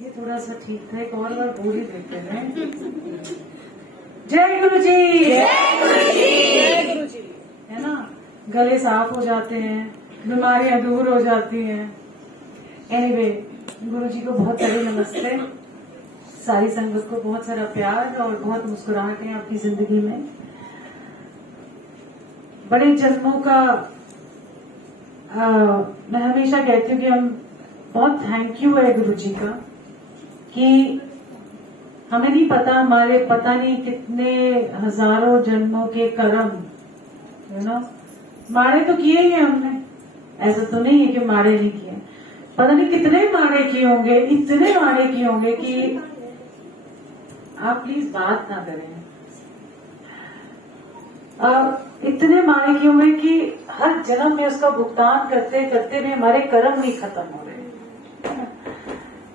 ये थोड़ा सा ठीक था, एक और बार बोल ही देते हैं। जय गुरु जी, जय गुरु जी, जय गुरु जी। है ना, गले साफ हो जाते हैं, बीमारियां दूर हो जाती हैं। एनीवे, गुरु जी को बहुत सारे नमस्ते, सारी संगत को बहुत सारा प्यार और बहुत मुस्कुराहटें आपकी जिंदगी में। बड़े जन्मों का मैं हमेशा कहती हूँ कि हम बहुत थैंक यू है गुरु जी का कि हमें नहीं पता, हमारे पता नहीं कितने हजारों जन्मों के कर्म, यू नो, माड़े तो किए ही हैं हमने, ऐसा तो नहीं है कि माड़े नहीं किए, पता नहीं कितने माड़े किए होंगे, इतने माड़े किए होंगे कि आप प्लीज बात ना करें। इतने माड़े किए होंगे कि हर जन्म में उसका भुगतान करते करते भी हमारे कर्म नहीं खत्म हो रहे।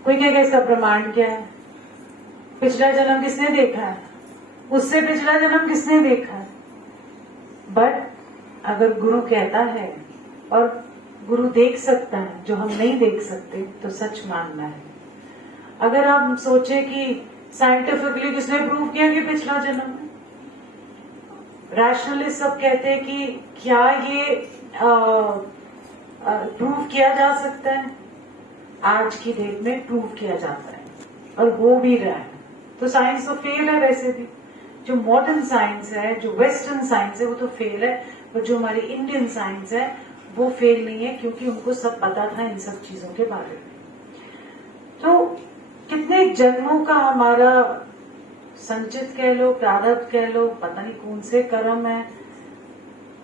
कोई कहेगा इसका प्रमाण क्या है? पिछला जन्म किसने देखा है? उससे पिछला जन्म किसने देखा है? बट अगर गुरु कहता है और गुरु देख सकता है जो हम नहीं देख सकते, तो सच मानना है। अगर आप सोचे कि साइंटिफिकली किसने प्रूव किया कि पिछला जन्म, रैशनलिस्ट सब कहते हैं कि क्या ये प्रूव किया जा सकता है? आज की डेट में प्रूव किया जाता है और हो भी रहा है। तो साइंस तो फेल है वैसे भी, जो मॉडर्न साइंस है, जो वेस्टर्न साइंस है, वो तो फेल है, पर जो हमारी इंडियन साइंस है वो फेल नहीं है, क्योंकि उनको सब पता था इन सब चीजों के बारे में। तो कितने जन्मों का हमारा संचित कह लो, प्रारब्ध कह लो, पता नहीं कौन से कर्म है।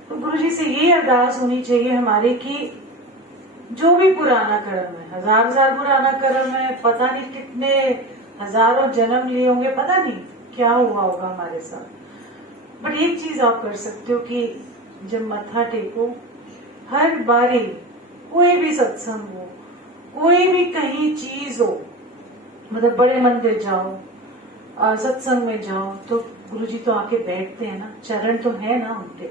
तो गुरु जी से ये अरदास होनी चाहिए हमारी कि जो भी पुराना कर्म है, हजार पुराना कर्म है, पता नहीं कितने हजारों जन्म लिए होंगे, पता नहीं क्या हुआ होगा हमारे साथ। बट एक चीज आप कर सकते हो कि जब मत्था टेको, हर बारी कोई भी सत्संग हो, कोई भी कहीं चीज हो, मतलब बड़े मंदिर जाओ, सत्संग में जाओ, तो गुरुजी तो आके बैठते हैं ना, चरण तो है ना उनके।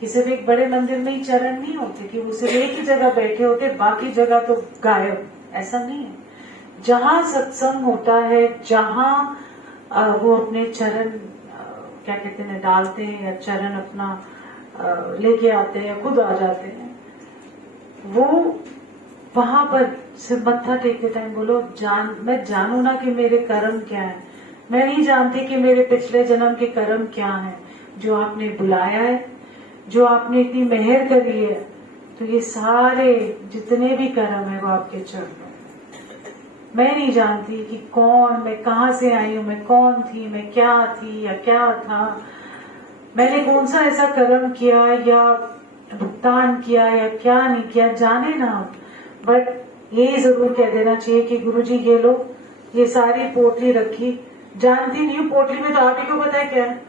किसी भी एक बड़े मंदिर में ही चरण नहीं होते कि वो सिर्फ एक ही जगह बैठे होते, बाकी जगह तो गायब, ऐसा नहीं है। जहां सत्संग होता है, जहां वो अपने चरण क्या कहते हैं डालते हैं, या चरण अपना लेके आते हैं, खुद आ जाते हैं, वो वहां पर सिर्फ मत्था टेकते टाइम बोलो, मैं जानू ना कि मेरे कर्म क्या है, मैं नहीं जानती कि मेरे पिछले जन्म के कर्म क्या है, जो आपने बुलाया है, जो आपने इतनी मेहर करी है, तो ये सारे जितने भी कर्म है वो आपके चरणों। मैं नहीं जानती कि कौन, मैं कहाँ से आई हूँ, मैं कौन थी, मैं क्या थी या क्या था, मैंने कौन सा ऐसा कर्म किया या भुगतान किया या क्या नहीं किया, जाने ना। बट ये जरूर कह देना चाहिए कि गुरुजी ये लो, ये सारी पोटली रखी, जानती नहीं हूँ पोटली में तो आप ही को पता है क्या है,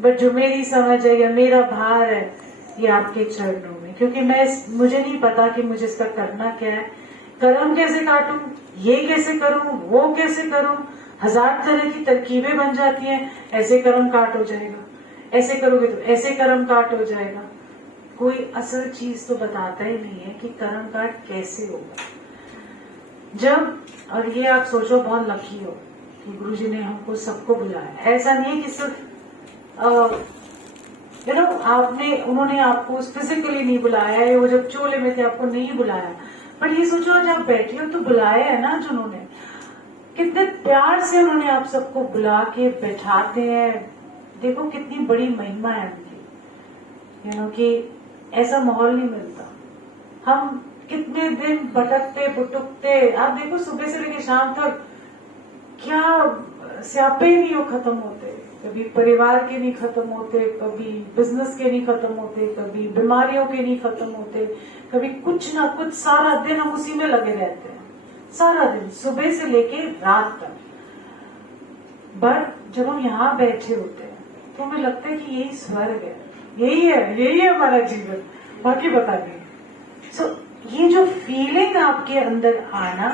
बट जो मेरी समझ है या मेरा भार है, ये आपके चरणों में, क्योंकि मुझे नहीं पता कि मुझे इसका करना क्या है, कर्म कैसे काटूं, ये कैसे करूं, वो कैसे करूं, हजार तरह की तरकीबें बन जाती हैं। ऐसे कर्म काट हो जाएगा, ऐसे करोगे तो ऐसे कर्म काट हो जाएगा। कोई असल चीज तो बताता ही नहीं है कि कर्म काट कैसे होगा। जब, और ये आप सोचो बहुत लकी हो कि गुरुजी ने हमको सबको बुलाया। ऐसा नहीं है कि सिर्फ उन्होंने आपको फिजिकली नहीं बुलाया है, वो जब चोले में थे आपको नहीं बुलाया, पर ये सोचो आज आप बैठे हो तो बुलाया है ना जिन्होंने, कितने प्यार से उन्होंने आप सबको बुला के बैठाते हैं। देखो कितनी बड़ी महिमा है उनकी, कि ऐसा माहौल नहीं मिलता। हम कितने दिन भटकते भुटकते, आप देखो सुबह से लेकर शाम तक क्या स्यापे ही नहीं हो खत्म होते, कभी परिवार के नहीं खत्म होते, कभी बिजनेस के नहीं खत्म होते, कभी बीमारियों के नहीं खत्म होते, कभी कुछ ना कुछ, सारा दिन हम उसी में लगे रहते हैं, सारा दिन सुबह से लेके रात तक। बट जब हम यहाँ बैठे होते हैं तो हमें लगता है कि यही स्वर्ग है, यही है हमारा जीवन, बाकी बता नहीं। सो ये जो फीलिंग आपके अंदर आना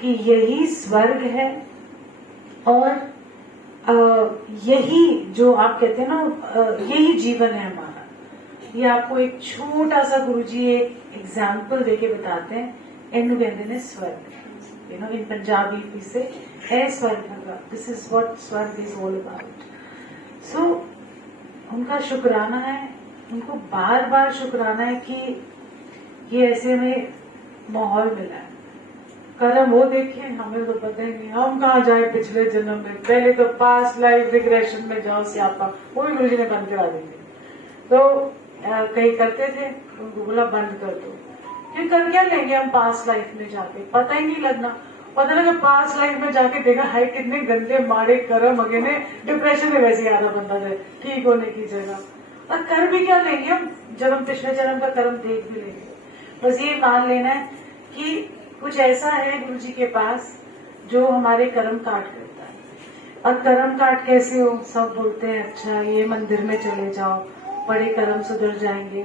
कि यही स्वर्ग है और यही जो आप कहते हैं ना, यही जीवन है हमारा, ये आपको एक छोटा सा गुरुजी एक एग्जाम्पल देके बताते हैं। इन्हें कहते हैं स्वर्ग। you know, in Punjabi we say hai Swarga, this is what Swarg is all about. So उनका शुक्राना है, उनको बार बार शुक्राना है कि ये ऐसे में माहौल मिला है। कर्म वो देखिए, हमें तो पता ही नहीं, हम कहाँ जाए पिछले जन्म में, पहले तो पास्ट लाइफ रिग्रेशन में जाओ स्यापा, वो भी गुरु जी ने बंद करा दी थी। तो कई करते थे, उनको बोला बंद कर दो, फिर कर क्या लेंगे हम पास्ट लाइफ में जाके, पता ही नहीं लगना। पता लगा पास्ट लाइफ में जाके देखा हाय कितने गंदे माड़े कर्म अगे ने, डिप्रेशन में वैसे आ रहा बंदा है ठीक होने की जगह। और कर भी क्या लेंगे हम जब हम पिछले जन्म का कर्म देख भी लेंगे। बस ये मान लेना है कि कुछ ऐसा है गुरु जी के पास जो हमारे कर्म काट करता है। और कर्म काट कैसे हो, सब बोलते हैं अच्छा ये मंदिर में चले जाओ, बड़े कर्म सुधर जाएंगे,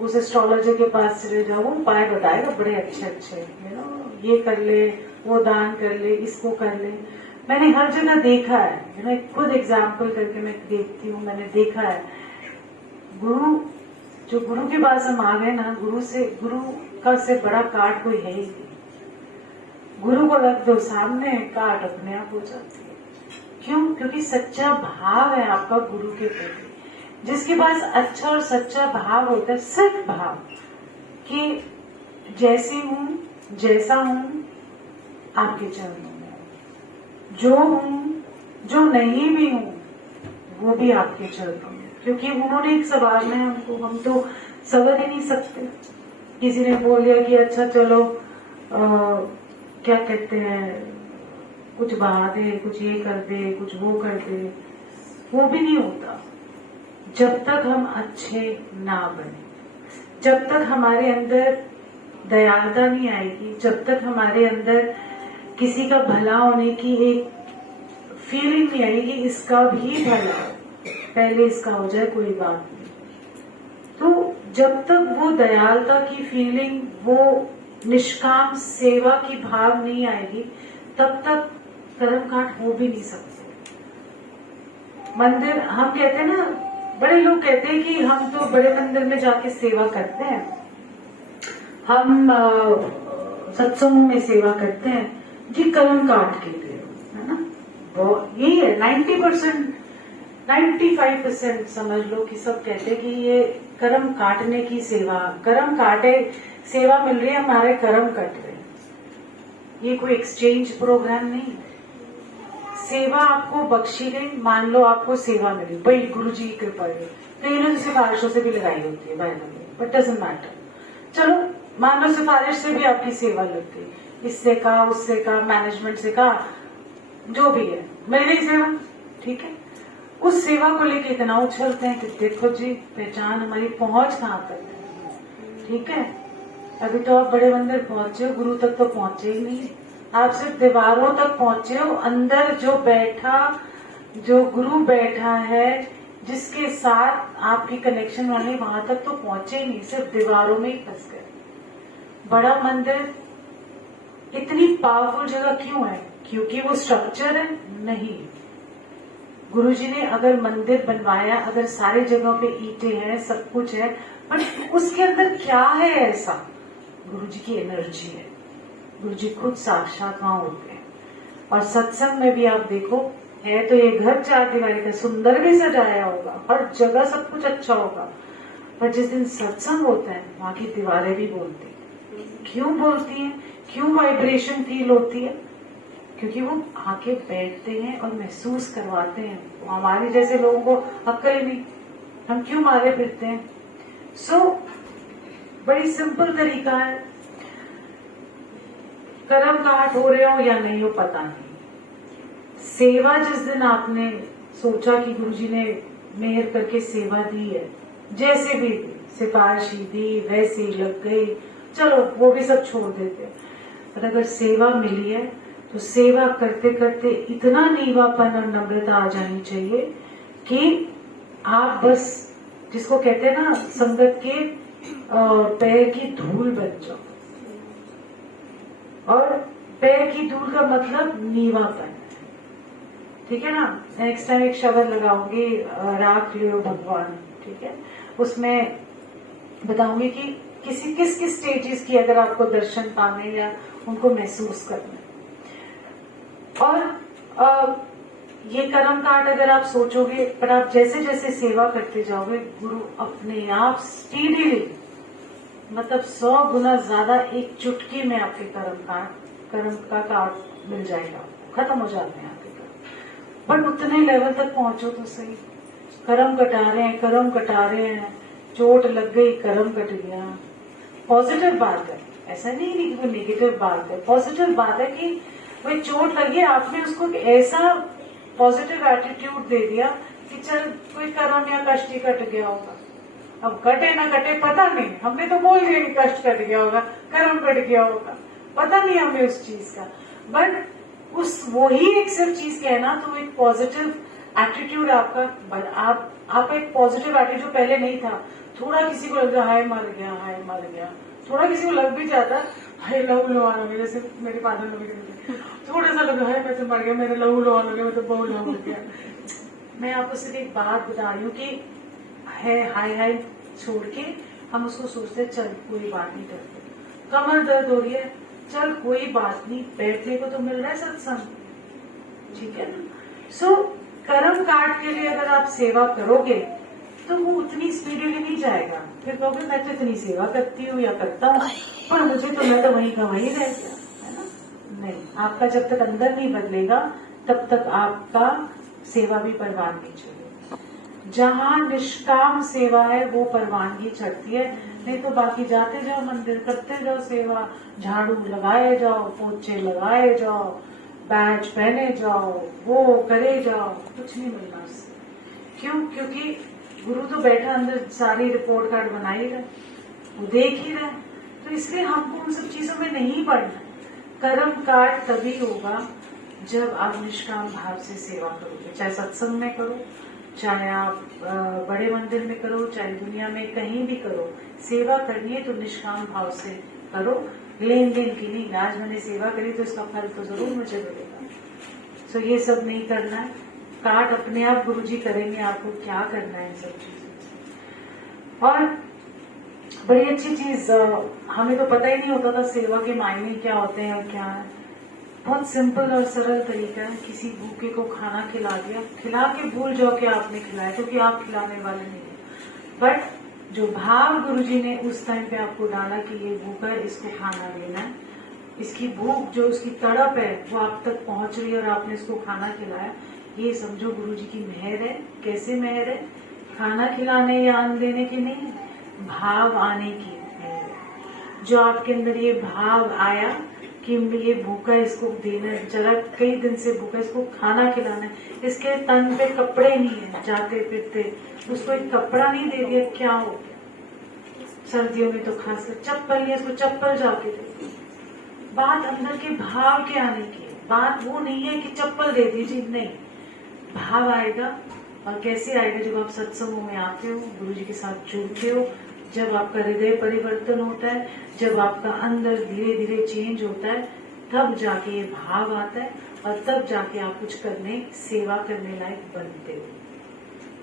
उस एस्ट्रोलॉजर के पास चले जाओ, वो उपाय बताएगा बड़े अच्छे अच्छे, यू नो ये कर ले, वो दान कर ले, इसको कर ले। मैंने हर जगह देखा है, यू नो खुद एग्जाम्पल करके मैं देखती हूँ, मैंने देखा है गुरु के पास हम आ गए ना, गुरु का से बड़ा काट कोई है ही नहीं। गुरु को रख दो सामने, काट अपने आप हो जाती है। क्यों? क्योंकि सच्चा भाव है आपका गुरु के प्रति। जिसके पास अच्छा और सच्चा भाव होता है, सिर्फ भाव कि जैसी हूँ, जैसा हूँ, आपके चरणों में, जो हूँ, जो नहीं भी हूँ, वो भी आपके चरणों में। क्योंकि उन्होंने एक संवारना है हमको, हम तो संवर ही नहीं सकते। किसी ने बोल दिया कि अच्छा चलो क्या कहते हैं, कुछ बहा दे, कुछ ये कर दे, कुछ वो कर दे, वो भी नहीं होता जब तक हम अच्छे ना बने, जब तक हमारे अंदर दयालुता नहीं आएगी, जब तक हमारे अंदर किसी का भला होने की एक फीलिंग नहीं आएगी, इसका भी भला पहले इसका हो जाए कोई बात नहीं। तो जब तक वो दयालुता की फीलिंग, वो निष्काम सेवा की भाव नहीं आएगी, तब तक कर्म काट हो भी नहीं सकते। मंदिर हम कहते हैं ना, बड़े लोग कहते हैं कि हम तो बड़े मंदिर में जाके सेवा करते हैं, हम सत्संगों में सेवा करते हैं जी, कर्म काट के लिए, है ना। वो यही है 90%, 95% समझ लो कि सब कहते हैं कि ये कर्म काटने की सेवा, कर्म काटे सेवा मिल रही है, हमारे कर्म कट रहे हैं। ये कोई एक्सचेंज प्रोग्राम नहीं। सेवा आपको बख्शी गई, मान लो आपको सेवा मिली, भाई गुरु जी की कृपा है, तो इन्होंने सिफारिशों से भी लगाई होती है by the way, but doesn't matter. चलो मान लो सिफारिश से भी आपकी सेवा लग गई, इससे कहा, उससे कहा, मैनेजमेंट से कहा, जो भी है मिल गई सेवा, ठीक है। उस सेवा को लेके इतना उछलते हैं कि देखो जी पहचान हमारी पहुंच कहाँ तक है, ठीक है। अभी तो आप बड़े मंदिर पहुंचे हो, गुरु तक तो पहुंचे ही नहीं, आप सिर्फ दीवारों तक पहुंचे हो। अंदर जो गुरु बैठा है, जिसके साथ आपकी कनेक्शन वाली, वहां तक तो पहुंचे ही नहीं, सिर्फ दीवारों में ही फंस गए। बड़ा मंदिर इतनी पावरफुल जगह क्यों है? क्योंकि वो स्ट्रक्चर है? नहीं। गुरुजी ने अगर मंदिर बनवाया, अगर सारे जगहों पे ईंटें हैं, सब कुछ है, बट उसके अंदर क्या है ऐसा? गुरुजी की एनर्जी है। गुरुजी खुद साक्षात वहां होते हैं। और सत्संग में भी आप देखो, है तो ये घर 4 दीवारी का, सुंदर भी सजाया होगा, हर जगह सब कुछ अच्छा होगा, पर जिस दिन सत्संग होता है वहां की दीवारें भी बोलती हैं। क्यों बोलती हैं? क्यों वाइब्रेशन फील होती है? क्योंकि वो आके बैठते हैं और महसूस करवाते हैं। हमारे जैसे लोगों को अक्ल ही नहीं, हम क्यों मारे फिरते हैं। बड़ी सिंपल तरीका है, कर्म काट हो रहे हो या नहीं हो पता नहीं, सेवा जिस दिन आपने सोचा कि गुरुजी ने मेहर करके सेवा दी है, जैसे भी दी, सिफारिश दी, वैसे ही लग गई, चलो वो भी सब छोड़ देते। पर अगर सेवा मिली है तो सेवा करते करते इतना नीवापन और नम्रता आ जानी चाहिए कि आप बस, जिसको कहते हैं ना, संगत के पैर की धूल बन जाओ। और पैर की धूल का मतलब नीवापन, ठीक है ना। नेक्स्ट टाइम एक शब्द लगाऊंगी, राख लियो भगवान, ठीक है। उसमें बताऊंगी कि किस किस स्टेजेस की अगर आपको दर्शन पाने या उनको महसूस करना है, और ये कर्म कांड अगर आप सोचोगे, पर आप जैसे जैसे सेवा करते जाओगे, गुरु अपने आप स्पीडीली, मतलब 100 गुना ज्यादा एक चुटकी में आपके कर्म का कार्ड मिल जाएगा, खत्म हो जाते हैं आपके कर्म। बट उतने लेवल तक पहुंचो तो सही। कर्म कटा रहे हैं, चोट लग गई, कर्म कट गया, पॉजिटिव बात है, ऐसा नहीं कि नेगेटिव बात है, पॉजिटिव बात है कि भाई चोट लगी, आपने उसको ऐसा पॉजिटिव एटीट्यूड दे दिया कि चल कोई कर्म या कष्ट ही कट गया होगा। अब कटे ना कटे पता नहीं, हमने तो बोल दिया कि कष्ट कट गया होगा, कर्म कट गया होगा, पता नहीं हमें उस चीज का। बट उस वही एक सिर्फ चीज कहना, तो एक पॉजिटिव एटीट्यूड आपका, आप एक पॉजिटिव एटीट्यूड पहले नहीं था। थोड़ा किसी को लग रहा हाय मर गया, थोड़ा किसी को लग भी जाता हाय लहू लुहान हो गया, जैसे मेरे फादर लोग थोड़ा सा लग रहा है मैं तो मर गया, मेरे लहू लुहान हो गया, मैं तो बहु लहू हो गया। मैं आपको सिर्फ एक बात बता रही हूँ कि है हाय छोड़ के हम उसको सोचते चल कोई बात नहीं करते, कमर दर्द हो रही है, चल कोई बात नहीं, बैठने को तो मिल रहा है सत्संग, ठीक है ना। सो कर्म काट के लिए अगर आप सेवा करोगे तो वो उतनी स्पीडली नहीं जाएगा। फिर कहोगे मैं तो इतनी सेवा करती हूँ या करता हूँ, पर मुझे तो मैं तो वहीं का वहीं रह गया, है ना। नहीं, आपका जब तक अंदर नहीं बदलेगा तब तक आपका सेवा भी परवान नहीं चलेगी। जहाँ निष्काम सेवा है वो परवानगी चढ़ती है, नहीं तो बाकी जाते जाओ मंदिर, करते जाओ सेवा, झाड़ू लगाए जाओ, पोछे लगाए जाओ, बैच पहने जाओ, वो करे जाओ, कुछ नहीं मिलना उससे। क्यों? क्योंकि गुरु तो बैठा अंदर सारी रिपोर्ट कार्ड बना ही रहा, वो देख ही रहा, तो इसलिए हमको उन सब चीजों में नहीं पड़ना। कर्म कार्ड तभी होगा जब आप निष्काम भाव से सेवा करोगे, चाहे सत्संग में करो, चाहे आप बड़े मंदिर में करो, चाहे दुनिया में कहीं भी करो, सेवा करनी है तो निष्काम भाव से करो, लेन देन की नहीं। आज मैंने सेवा करी तो इसका फल तो जरूर मुझे मिलेगा। तो ये सब नहीं करना है, कार्ड अपने आप गुरुजी करेंगे आपको क्या करना है इन सब चीजों। और बड़ी अच्छी चीज, हमें तो पता ही नहीं होता था सेवा के मायने क्या होते हैं और क्या है। बहुत सिंपल और सरल तरीका है, किसी भूखे को खाना खिला दिया, खिला के भूल जाओ कि आपने खिलाया, क्योंकि आप खिलाने वाले नहीं है। बट जो भाव गुरुजी ने उस टाइम पे आपको डाला कि ये भूखा है, इसको खाना देना है, इसकी भूख जो उसकी तड़प है वो आप तक पहुंच रही है और आपने इसको खाना खिलाया, ये समझो गुरुजी की मेहर है। कैसे मेहर है? खाना खिलाने या अन्न देने की नहीं, भाव आने की मेहर है। जो आपके अंदर ये भाव आया कि ये भूखा है, इसको देना है, जरा कई दिन से भूखा, इसको खाना खिलाना है, इसके तन पे कपड़े नहीं है, जाते फिरते उसको एक कपड़ा नहीं दे दिया, क्या हो गया? सर्दियों में तो खासकर चप्पल नहीं है, इसको चप्पल जाके दे दी। बात अंदर के भाव के आने की है, बात वो नहीं है कि चप्पल दे दीजिए, नहीं, भाव आएगा। और कैसे आएगा? जब आप सत्संगों में आते हो, गुरुजी के साथ जुड़ते हो, जब आपका हृदय परिवर्तन होता है, जब आपका अंदर धीरे धीरे चेंज होता है, तब जाके ये भाव आता है और तब जाके आप कुछ करने, सेवा करने लायक बनते हो,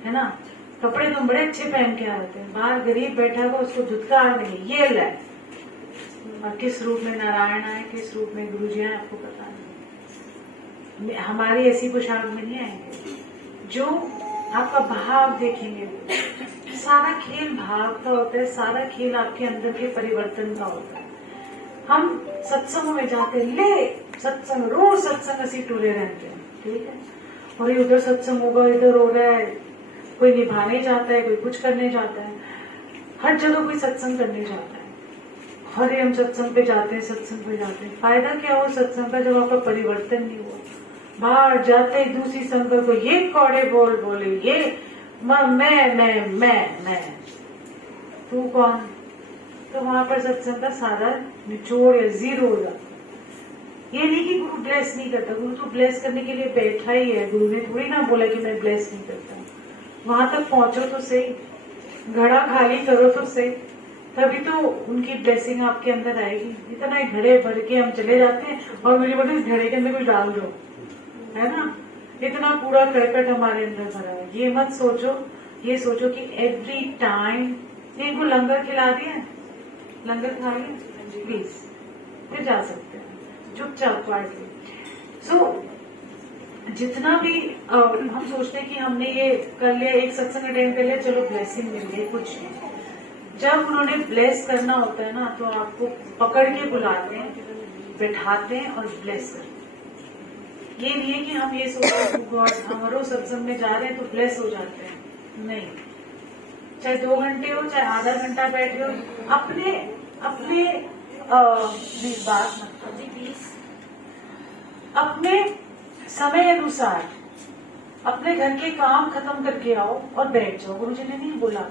है ना। कपड़े तुम बड़े अच्छे पहन के आते हैं, बाहर गरीब बैठा हुआ उसको धुतकार नहीं, ये ले, और किस रूप में नारायण आए, किस रूप में गुरुजी आए, आपको पता नहीं। हमारी ऐसी पोशाक में नहीं आएंगे, जो आपका भाव देखेंगे। सारा खेल भाव का होता है, सारा खेल आपके अंदर के परिवर्तन का होता है। हम सत्संग में जाते हैं, ले सत्संग, रोज सत्संग ऐसे टूरे रहते हैं, ठीक है, और ये उधर सत्संग होगा, इधर हो रहा है, कोई निभाने जाता है, कोई कुछ करने जाता है, हर जगह कोई सत्संग करने जाता है। हरे हम सत्संग पे जाते हैं, सत्संग पे जाते हैं, फायदा क्या हो सत्संग का जब आपका परिवर्तन नहीं हुआ। बाहर जाते ही दूसरी संगत को ये कौड़े बोल बोले, ये मैं तू कौन? तो वहां पर सत्संग का सारा निचोड़ या जीरो हो जाता। ये नहीं कि गुरु ब्लेस नहीं करता, गुरु तो ब्लेस करने के लिए बैठा ही है, गुरु ने थोड़ी ना बोला कि मैं ब्लेस नहीं करता। वहां तक पहुंचो तो सही, घड़ा खाली करो तो सही, तभी तो उनकी ब्लेसिंग आपके अंदर आएगी। इतना घड़े भर के हम चले जाते हैं और मुझे बोलते इस घड़े के अंदर कुछ डाल दो, है ना, इतना पूरा करकट हमारे अंदर भरा है। ये मत सोचो, ये सोचो कि एवरी टाइम इनको लंगर खिला दिया, लंगर खा लिया, प्लीज फिर जा सकते हैं चुपचाप पार्टी। सो जितना भी हम सोचते हैं कि हमने ये कर लिया, एक सत्संग अटेंड कर लिया, चलो ब्लेसिंग मिल गई, कुछ नहीं। जब उन्होंने ब्लेस करना होता है ना, तो आपको पकड़ के बुलाते हैं, बैठाते हैं और ब्लेस करते हैं। ये नहीं है कि हम ये सोचते हैं गॉड हमारो सत्संग में जा रहे हैं तो ब्लेस हो जाते हैं, नहीं। चाहे 2 घंटे हो, चाहे आधा घंटा बैठे हो, अपने अपने बात मत करो प्लीज, अपने समय अनुसार अपने घर के काम खत्म करके आओ और बैठ जाओ। गुरुजी ने नहीं बोला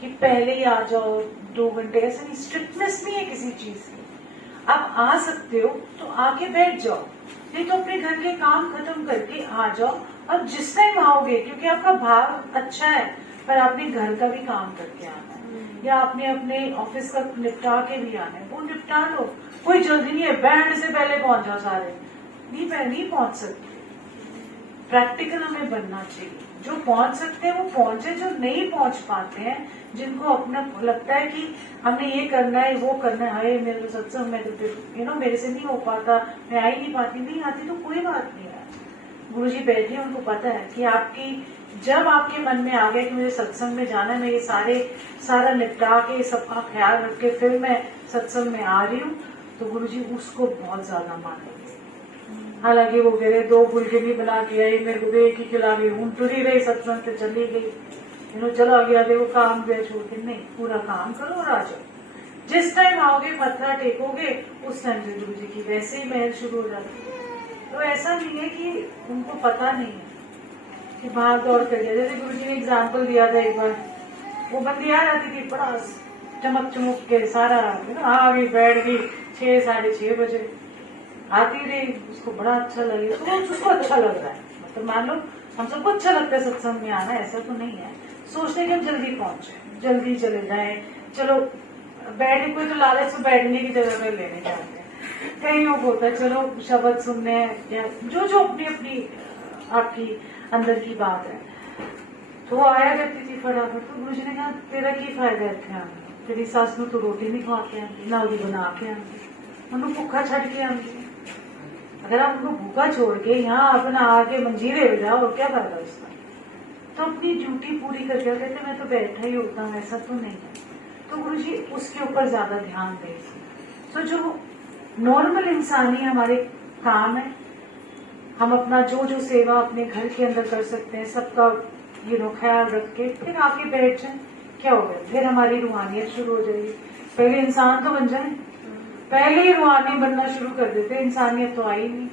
कि पहले ही आ जाओ 2 घंटे, ऐसा नहीं, स्ट्रिक्टनेस नहीं है किसी चीज की। आप आ सकते हो तो आके बैठ जाओ, नहीं तो अपने घर के काम खत्म करके आ जाओ। और जिस टाइम आओगे, क्योंकि आपका भाव अच्छा है, पर आपने घर का भी काम करके आना है, या आपने अपने ऑफिस का निपटा के भी आना है, वो निपटा लो। कोई जल्दी नहीं है, बैंड से पहले पहुंच जाओ सारे, नहीं पहुंच सकते। प्रैक्टिकल हमें बनना चाहिए, जो पहुंच सकते हैं वो पहुंचे, जो नहीं पहुंच पाते हैं, जिनको अपना लगता है कि हमने ये करना है वो करना है, मेरे तो सत्संग में तो मेरे से नहीं हो पाता, मैं आ ही नहीं पाती, नहीं आती तो कोई बात नहीं है। गुरुजी बैठे, उनको पता है कि आपकी जब आपके मन में आ गया कि मुझे सत्संग में जाना है, मैं ये सारा निपटा के सबका ख्याल रख के फिर मैं सत्संग में आ रही हूँ, तो गुरुजी उसको बहुत ज्यादा मानेंगे। हालांकि वो कह रहे 2 फुलके भी बना के आई, मेरे को 1 ही खिला गई, हूँ तुरी रही सत्संग से चली गई, चलो गया देखो काम पे छोड़ के, नहीं, पूरा काम करो और आ जाओ। जिस टाइम आओगे मत्था टेकोगे, उस टाइम से गुरु जी की वैसे ही महल शुरू हो जाती है। तो ऐसा नहीं है कि उनको पता नहीं है कि भाग दौड़ कर गया। जैसे गुरु जी ने एग्जाम्पल दिया था एक बार, वो बंदी आ जाती थी बड़ा चमक चमक के, सारा आ गई, बैठ गई 6 साढ़े 6 बजे, आती रही, उसको बड़ा अच्छा लगे, तो उसको अच्छा लग रहा है, मतलब मान लो हम सबको अच्छा लगता है सत्संग में आना, ऐसा तो नहीं है। सोचते हैं कि हम जल्दी पहुंचे, जल्दी चले जाएं, चलो बैठे, कोई तो लालच से बैठने की जगह पर लेने जाते हैं, कई लोग होता है चलो शब्द सुनने, या जो अपनी अपनी आपकी अंदर की बात है। तो वो आया करती थी फटाफट, तो गुरु जी ने कहा तेरा की फायदा है, तेरी सास में तो रोटी नहीं खा के आती, ना वो बना के आती, उन्होंने भूखा छड़ के आती। अगर आप उनको भूखा छोड़ के यहाँ अपना आके मंजीरे हो जाओ, और क्या फायदा उसका। तो अपनी ड्यूटी पूरी करके कहते मैं तो बैठा ही होता हूँ, ऐसा तो नहीं है। तो गुरु जी उसके ऊपर ज्यादा ध्यान दें। तो जो नॉर्मल इंसानी हमारे काम है, हम अपना जो सेवा अपने घर के अंदर कर सकते हैं, सबका ख्याल रख के फिर आके बैठ जाए, क्या हो गया, फिर हमारी रूहानियत शुरू हो जाएगी। पहले इंसान तो बन जाए, पहले ही रूहानी बनना शुरू कर देते, इंसानियत तो आई नहीं,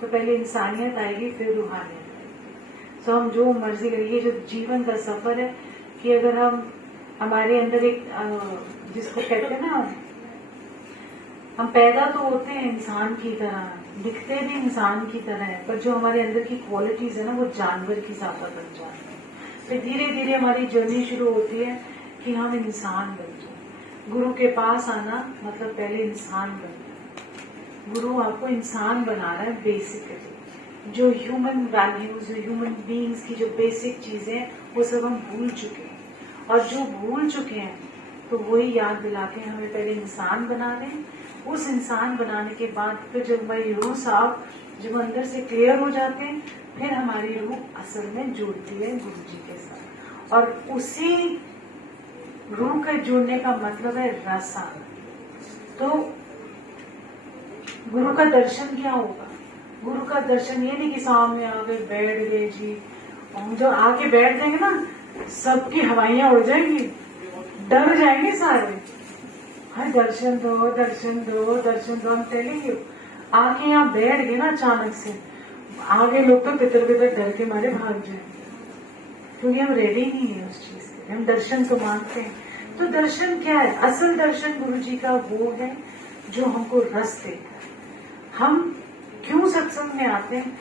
तो पहले इंसानियत आएगी फिर रूहानियत आएगी। तो हम जो मर्जी करिए, जो जीवन का सफर है, कि अगर हम हमारे अंदर एक जिसको कहते हैं ना, हम पैदा तो होते हैं इंसान की तरह, दिखते भी इंसान की तरह है, पर जो हमारे अंदर की क्वालिटीज है ना, वो जानवर की ज्यादा बन जाती है। फिर धीरे धीरे हमारी जर्नी शुरू होती है कि हम इंसान बन जाए। गुरु के पास आना मतलब पहले इंसान बनना। गुरु आपको इंसान बना रहा है बेसिकली। जो ह्यूमन वैल्यूज, ह्यूमन बीइंग्स की जो बेसिक चीजें, वो सब हम भूल चुके हैं, और जो भूल चुके हैं तो वही याद दिला के हमें पहले इंसान बना रहे हैं। उस इंसान बनाने के बाद फिर जब हमारी रूह साफ, जब अंदर से क्लियर हो जाते हैं, फिर हमारी रूह असल में जुड़ती है गुरु जी के साथ। और उसी रूह के जुड़ने का मतलब है रस आना। तो गुरु का दर्शन क्या होगा? गुरु का दर्शन ये नहीं कि सामने आगे बैठ गए जी, और जब आके बैठ जाएंगे ना, सबकी हवाइयां उड़ जाएंगी, डर जाएंगे सारे, हाँ दर्शन दो दर्शन दो दर्शन दो। हम चलेंगे आके यहाँ बैठ गए ना, अचानक से आगे लोग तो तितर डर के मारे भाग जाएंगे, क्योंकि हम रेडी नहीं है उस चीज के। हम दर्शन तो मांगते हैं। तो दर्शन क्या है? असल दर्शन गुरु जी का वो है जो हमको रस देता है। हम क्यों सत्संग में आते हैं?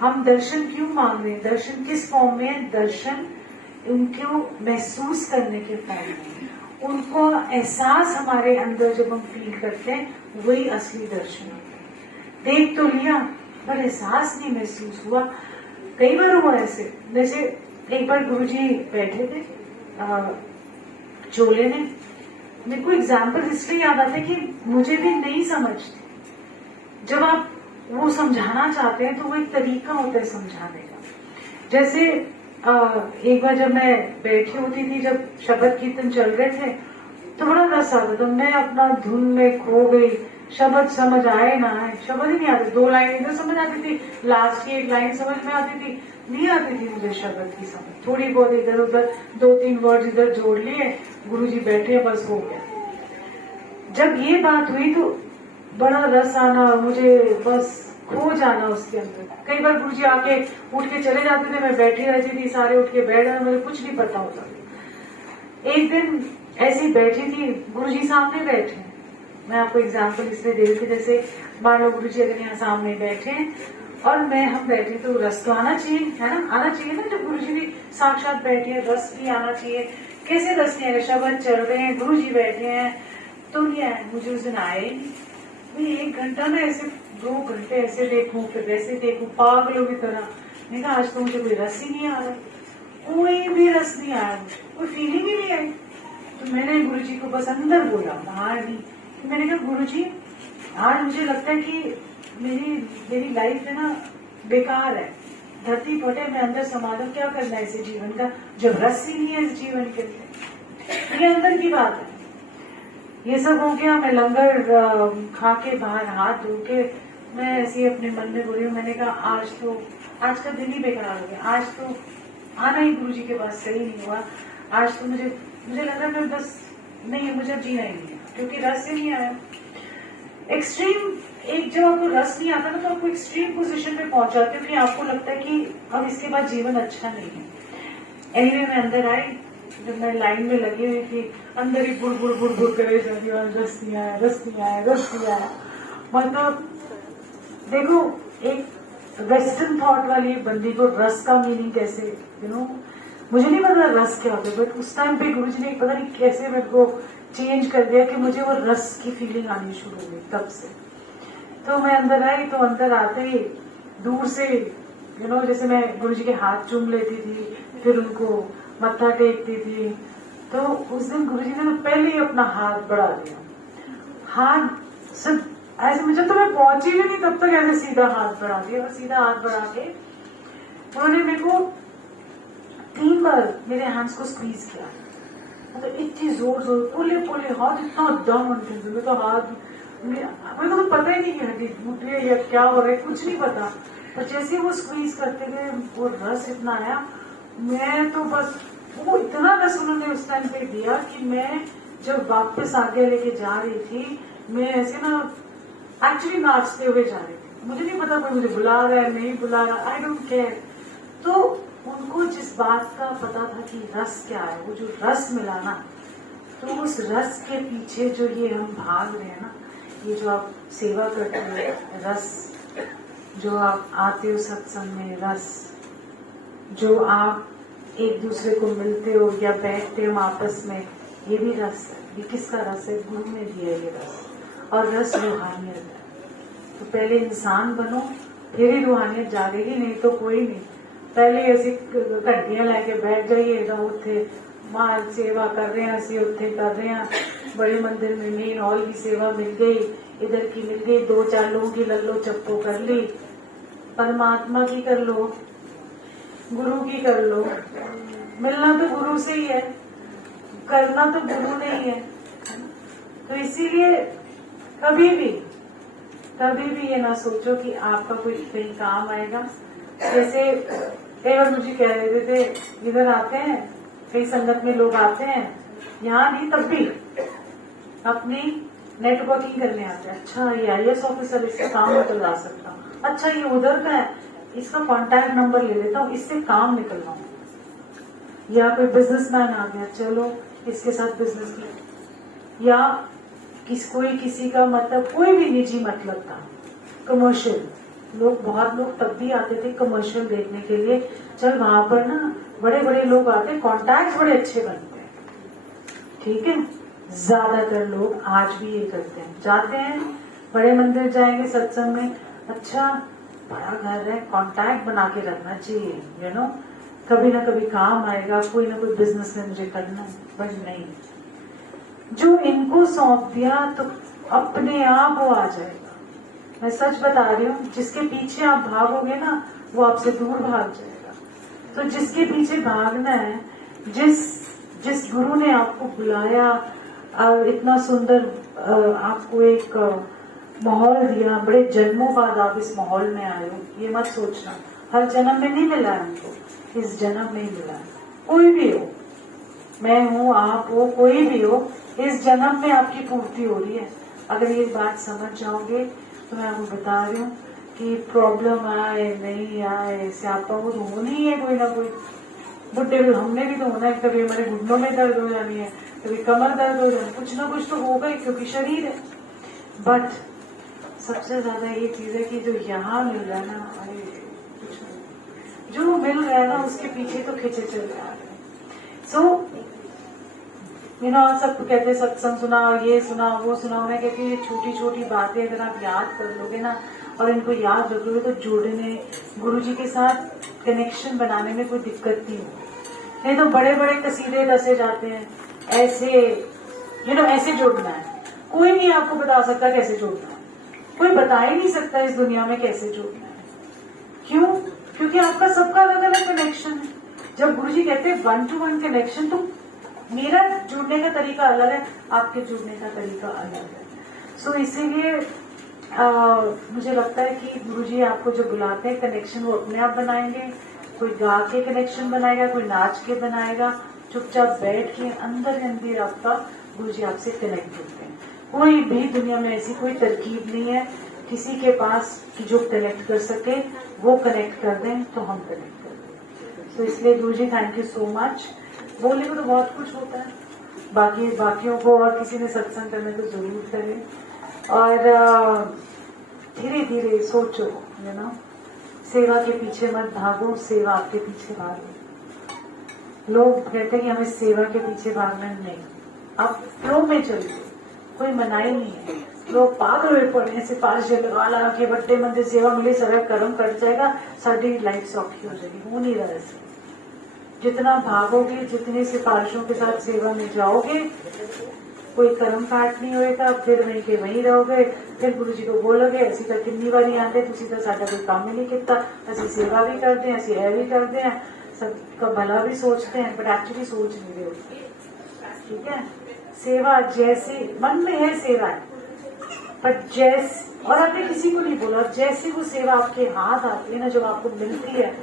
हम दर्शन क्यों मांग रहे हैं? दर्शन किस फॉर्म में है? दर्शन उनको महसूस करने के फॉर्म में, उनको एहसास हमारे अंदर जब हम फील करते हैं, वही असली दर्शन होता है। देख तो लिया पर एहसास नहीं महसूस हुआ। कई बार हुआ ऐसे, जैसे एक बार गुरुजी बैठे थे चोले ने, मेरे को एग्जाम्पल इसलिए याद आता है कि मुझे भी नहीं समझ थी। जब आप वो समझाना चाहते हैं तो वो एक तरीका होता है समझाने का। जैसे एक बार जब मैं बैठी होती थी, जब शब्द कीर्तन चल रहे थे तो बड़ा रस आता था, मैं अपना धुन में खो गई, शब्द समझ आए ना आए, शब्द ही नहीं आते, 2 लाइन इधर समझ आती थी, लास्ट की 1 लाइन समझ में आती थी, नहीं आती थी मुझे शब्द की समझ, थोड़ी बहुत इधर उधर 2-3 वर्ड इधर जोड़ लिए, गुरुजी बैठे, बस हो गया। जब ये बात हुई तो बड़ा रस आना, मुझे बस खो जाना उसके अंदर। कई बार गुरुजी आके उठ के चले जाते थे, मैं बैठी रहती थी, सारे उठ के बैठ गए, मुझे कुछ नहीं पता होता। एक दिन ऐसी बैठी थी, गुरुजी सामने बैठे, मैं आपको एग्जाम्पल इसलिए दे रही थी, जैसे मान लो गुरुजी अगर यहाँ सामने बैठे और हम बैठे, तो रस तो आना चाहिए, है ना, आना चाहिए ना, जब गुरुजी भी साक्षात बैठे हैं रस भी आना चाहिए। कैसे रस नहीं आएगा, शब्द चल रहे हैं, गुरुजी बैठे हैं, तो नहीं आया, मुझे उस दिन आया ही नहीं। 1 घंटा ना ऐसे 2 घंटे ऐसे देखूं, फिर वैसे देखूं, पागलों की तरह। मैंने कहा आज तो मुझे कोई रस ही नहीं आ रहा, कोई भी रस नहीं आया, कोई फीलिंग ही नहीं आई। तो मैंने गुरुजी को बस अंदर बोला, बाहर नहीं। तो मैंने कहा गुरुजी आज मुझे लगता है कि मेरी लाइफ है ना बेकार है, धरती फटे, मैं अंदर समा दूं, क्या करना है इसे जीवन का, जब रस ही नहीं है इस जीवन के लिए। ये अंदर की बात है। ये सब हो गया, मैं लंगर खा के बाहर हाथ धो के मैं ऐसे अपने मन में बोली, मैंने कहा आज का दिन ही बेकार हो गया, आज तो आना ही गुरुजी के पास सही नहीं हुआ, आज तो मुझे लग रहा मैं बस नहीं, मुझे जीना ही नहीं है, क्योंकि रस ही नहीं आया। एक्सट्रीम, एक जब आपको रस नहीं आता ना तो आपको एक्सट्रीम पोजीशन पे पहुंच जाते हो कि आपको लगता है कि अब इसके बाद जीवन अच्छा नहीं है। एनीवे मैं अंदर आई, जब मैं लाइन में लगी हुई थी, अंदर ही बुड़ करे जाती, और रस नहीं आया, रस नहीं आया, रस नहीं आया। मतलब देखो, एक वेस्टर्न थॉट वाली बंदी को रस का मीनिंग कैसे, मुझे नहीं पता रस क्या होता है, बट उस टाइम पे गुरुजी ने पता नहीं कैसे मेरे को चेंज कर दिया कि मुझे वो रस की फीलिंग आनी शुरू हो गई तब से। तो मैं अंदर आई, तो अंदर आते ही दूर से जैसे मैं गुरुजी के हाथ चूम लेती थी, फिर उनको मत्था टेकती थी। तो उस दिन गुरुजी ने पहले ही अपना हाथ बढ़ा दिया, हाथ सिर्फ ऐसे, मुझे तो मैं पहुंची भी नहीं तब तक ऐसे सीधा हाथ बढ़ा दिया, और सीधा हाथ बढ़ा के उन्होंने मेरे को 3 बार मेरे हैंड्स को स्क्वीज किया, मतलब इतनी जोर पुले हाथ, इतना दम उनके, तो हाथ मुझे तो पता ही नहीं कि हड्डी टूट रही है या क्या हो रहा है, कुछ नहीं पता। पर जैसे वो स्क्वीज करते गए, वो रस इतना आया, मैं तो बस, वो इतना रस उन्होंने उस टाइम पे दिया कि मैं जब वापस आगे लेके जा रही थी, मैं ऐसे ना एक्चुअली नाचते हुए जा रही थी, मुझे नहीं पता कोई मुझे बुला रहा है नहीं बुला रहा, आई डोंट केयर। तो उनको जिस बात का पता था कि रस क्या है, वो जो रस मिला ना, तो उस रस के पीछे जो ये हम भाग रहे हैं ना, ये जो आप सेवा करते हो रस, जो आप आते हो सत्संग में रस, जो आप एक दूसरे को मिलते हो या बैठते हो आपस में, ये भी रस है। ये किसका रस है? गुरु ने दिया ये रस, और रस रूहानियत है। तो पहले इंसान बनो, फिर ही रूहानियत जागेगी, नहीं तो कोई नहीं। पहले ऐसी घंटियां लेके बैठ जाइए, तो उठे मां सेवा कर रहे हैं, असि उत्थे कर रहे हैं, बड़े मंदिर में मेन हॉल की सेवा मिल गई, इधर की मिल गई, 2-4 लोगों की लल्लो चप्पो कर ली, परमात्मा की कर लो, गुरु की कर लो। मिलना तो गुरु से ही है, करना तो गुरु ने ही है। तो इसीलिए कभी भी ये ना सोचो कि आपका कोई कहीं काम आएगा। जैसे कई बार मुझे कह रहे थे, इधर आते हैं, कई संगत में लोग आते हैं, यहाँ नहीं तब भी अपनी नेटवर्किंग करने आते हैं। अच्छा ये IAS ऑफिसर, इससे काम निकलवा सकता हूँ, अच्छा ये उधर का है, इसका कॉन्टैक्ट नंबर ले लेता हूँ, इससे काम निकलवाऊँ। या कोई बिजनेसमैन आ गया, चलो इसके साथ बिजनेस की, या कोई किसी का मतलब कोई भी निजी मतलब था, कमर्शियल लोग, बहुत लोग तब भी आते थे कमर्शियल देखने के लिए। चल वहां पर ना बड़े बड़े लोग आते, कॉन्टैक्ट बड़े अच्छे बनते हैं, ठीक है। ज्यादातर लोग आज भी ये करते हैं, जाते हैं बड़े मंदिर जाएंगे सत्संग में, अच्छा बड़ा घर है, कॉन्टैक्ट बना के रखना चाहिए, कभी ना कभी काम आएगा, कोई ना कोई बिजनेस में मुझे करना है। बट नहीं, जो इनको सौंप दिया तो अपने आप वो आ जाएगा। मैं सच बता रही हूँ, जिसके पीछे आप भागोगे ना वो आपसे दूर भाग जाएगा। तो जिसके पीछे भागना है, जिस गुरु ने आपको बुलाया, इतना सुंदर आपको एक माहौल दिया, बड़े जन्मों बाद आप इस माहौल में आए हो, ये मत सोचना हर जन्म में नहीं मिला है हमको, इस जन्म में ही मिला है। कोई भी हो, मैं हूँ, आप हो, कोई भी हो, इस जन्म में आपकी पूर्ति हो रही है। अगर ये बात समझ जाओगे तो मैं आपको बता रही हूँ कि प्रॉब्लम आए नहीं आए, स्यापा वो तो होनी ही है, कोई ना कोई। बुढ़े हमने भी तो होना है, कभी हमारे घुटनों में दर्द हो जानी है, कभी कमर दर्द हो जानी है, कुछ ना कुछ तो होगा ही, क्योंकि शरीर है। बट सबसे ज्यादा ये चीज है कि जो यहाँ मिल रहा है ना, अरे कुछ नहीं, जो मिल रहा है ना उसके पीछे तो खिंचे चल रहा है। सो सब कहते हैं सत्संग सुना, ये सुना, वो सुना। मैं कहती हूँ ये छोटी छोटी बातें अगर आप याद कर लोगे ना और इनको याद रखोगे तो जुड़ने, गुरुजी के साथ कनेक्शन बनाने में कोई दिक्कत नहीं होगी। नहीं तो बड़े बड़े कसीदे दसे जाते हैं, ऐसे ऐसे जोड़ना है। कोई नहीं आपको बता सकता कैसे जोड़ना है, कोई बता ही नहीं सकता इस दुनिया में कैसे जोड़ना है। क्यों? क्योंकि आपका सबका अलग अलग कनेक्शन है। जब गुरुजी कहते हैं 1-to-1 कनेक्शन, तो मेरा जुड़ने का तरीका अलग है, आपके जुड़ने का तरीका अलग है। सो इसीलिए मुझे लगता है कि गुरुजी आपको जो बुलाते हैं कनेक्शन वो अपने आप बनाएंगे। कोई गा के कनेक्शन बनाएगा, कोई नाच के बनाएगा, चुपचाप बैठ के अंदर अंदर आपका गुरुजी आपसे कनेक्ट होते हैं। कोई भी दुनिया में ऐसी कोई तरकीब नहीं है किसी के पास कि जो कनेक्ट कर सके, वो कनेक्ट कर दें तो हम कनेक्ट कर दें। तो इसलिए गुरुजी थैंक यू सो मच। बोलने को तो बहुत कुछ होता है, बाकियों को और किसी ने सत्संग करने तो जरूर करें। और धीरे धीरे सोचो, सेवा के पीछे मत भागो, सेवा आपके पीछे भागो। लोग कहते हैं कि हमें सेवा के पीछे भागना नहीं, आप फ्लो में चलिए, कोई मनाही नहीं है। लोग पागल हुए पड़े, सिफारिश लगा के बड्डे मंदिर सेवा मिली, सारा कर्म कट जाएगा, सारी लाइफ सौखी हो जाएगी। वो नहीं रहा ऐसे। जितना भागोगे, जितनी सिफारिशों के साथ सेवा में जाओगे, कोई कर्म काट नहीं होएगा, फिर वहीं के वहीं रहोगे। फिर गुरु जी को बोलोगे ऐसी तो कितनी बारी आते, तुसी तो साडा कोई काम ही नहीं किता, असि सेवा भी करते हैं, असि यह भी करते हैं, सबका भला भी सोचते हैं, बट एक्चुअली सोच नहीं रहे होते। ठीक है, सेवा जैसे मन में है सेवा है, पर जैसे, और आपने किसी को नहीं बोला, जैसे वो सेवा आपके हाथ आती है ना, जब आपको मिलती है,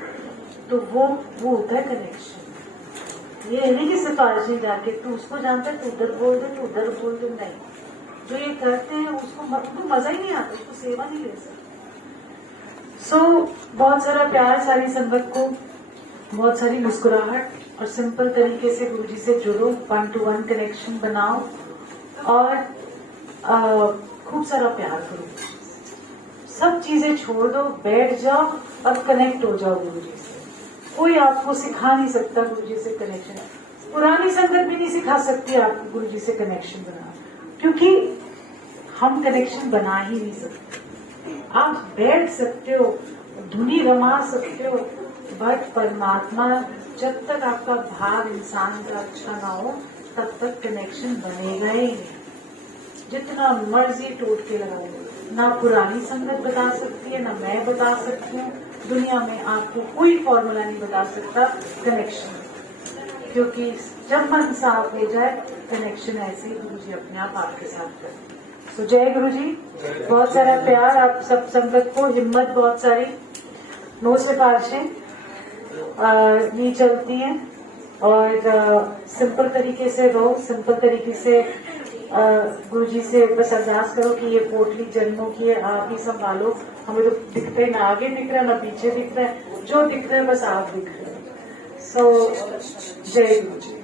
तो वो होता है कनेक्शन। ये नहीं कि सिफारिश नहीं जाके तू उसको जानता है, तू उधर बोल दे, तू उधर बोल दे, नहीं। जो ये करते हैं उसको मजा ही नहीं आता, उसको सेवा नहीं ले सकते। सो बहुत सारा प्यार सारी संगत को, बहुत सारी मुस्कुराहट और सिंपल तरीके से गुरुजी से जुड़ो, 1-to-1 कनेक्शन बनाओ और खूब सारा प्यार करो। सब चीजें छोड़ दो, बैठ जाओ और कनेक्ट हो जाओ गुरुजी से। कोई आपको सिखा नहीं सकता गुरुजी से कनेक्शन, पुरानी संगत भी नहीं सिखा सकती आपको गुरुजी से कनेक्शन बनाना, क्योंकि हम कनेक्शन बना ही नहीं सकते। आप बैठ सकते हो, धुनी रमा सकते हो, बट परमात्मा, जब तक आपका भाव इंसान का अच्छा ना हो तब तक कनेक्शन बनेगा ही नहीं। जितना मर्जी टूट के लगाओ, ना पुरानी संगत बता सकती है, ना मैं बता सकती हूँ, दुनिया में आपको कोई फॉर्मूला नहीं बता सकता कनेक्शन, क्योंकि जब मन साफ हो जाए कनेक्शन ऐसे ही गुरुजी अपने आप आपके साथ करते। तो जय गुरुजी, बहुत सारा प्यार आप सब संगत को, हिम्मत बहुत सारी, नो सिफारिशें नहीं चलती हैं, और सिंपल तरीके से रहो, सिंपल तरीके से गुरुजी से बस अरदास करो कि ये पोटली जन्मों की है, आप ही संभालो। हमें तो दिखता है, ना आगे दिख रहा है ना पीछे दिख रहा है, जो दिख रहा है बस आप दिख रहे हैं। सो जय गुरुजी।